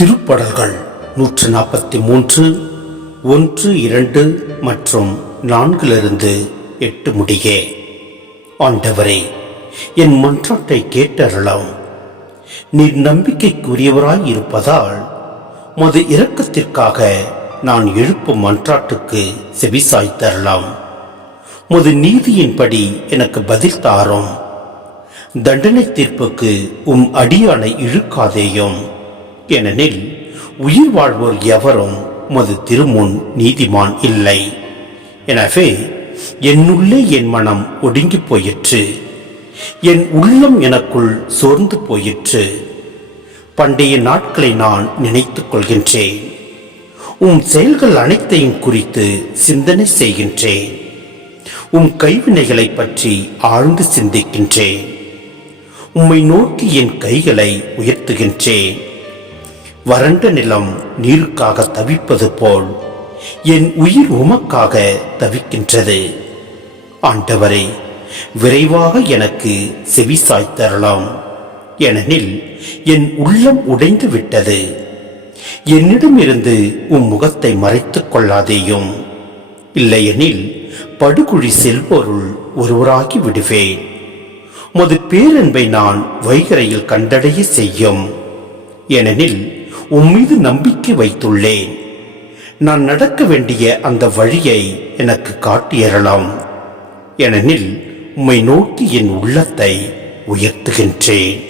திருப்படல்கள் 143 1, 2 மற்றும் 4 8 முடிய. ஆண்டவரே, என் மன்றாட்டை கேட்டருளும். நீர் நம்பிக்கைக்குரியவராய் இருப்பதால் மது இரக்கத்திற்காக நான் எழுப்பும் மன்றாட்டுக்கு செவிசாய்த்தரலாம். மது நீதியின்படி எனக்கு பதில் தாரும். தண்டனை தீர்ப்புக்கு அடியானை இழுக்காதேயும். ஏனெனில் உயிர் வாழ்வோர் எவரும் மது திருமுன் நீதிமான் இல்லை. எனவே என்னுள்ளே என் மனம் ஒடுங்கி போயிற்று, என் உள்ளம் எனக்குள் சோர்ந்து போயிற்று. பண்டைய நாட்களை நான் நினைத்துக் கொள்கின்றேன். செயல்கள் அனைத்தையும் குறித்து சிந்தனை செய்கின்றேன். கைவினைகளை பற்றி ஆழ்ந்து சிந்திக்கின்றேன். உம்மை நோக்கி என் கைகளை உயர்த்துகின்றேன். வறண்ட நிலம் நீருக்காக தவிப்பது போல் என் உயிர் உமக்காக தவிக்கின்றது. ஆண்டவரே, விரைவாக எனக்கு செவிசாய்த்தரலாம். ஏனெனில் என் உள்ளம் உடைந்து விட்டது. என்னிடமிருந்து முகத்தை மறைத்துக் கொள்ளாதேயும். இல்லையெனில் படுகுழி செல்வோருள் ஒருவராகி விடுவேன். மது பேரன்பை நான் வைகரையில் கண்டடைய செய்யும். ஏனெனில் மீது நம்பிக்கை வைத்துள்ளேன். நான் நடக்க வேண்டிய அந்த வழியை எனக்கு காட்டியறலாம். ஏனெனில் உம்மை நோக்கி என் உள்ளத்தை உயர்த்துகின்றேன்.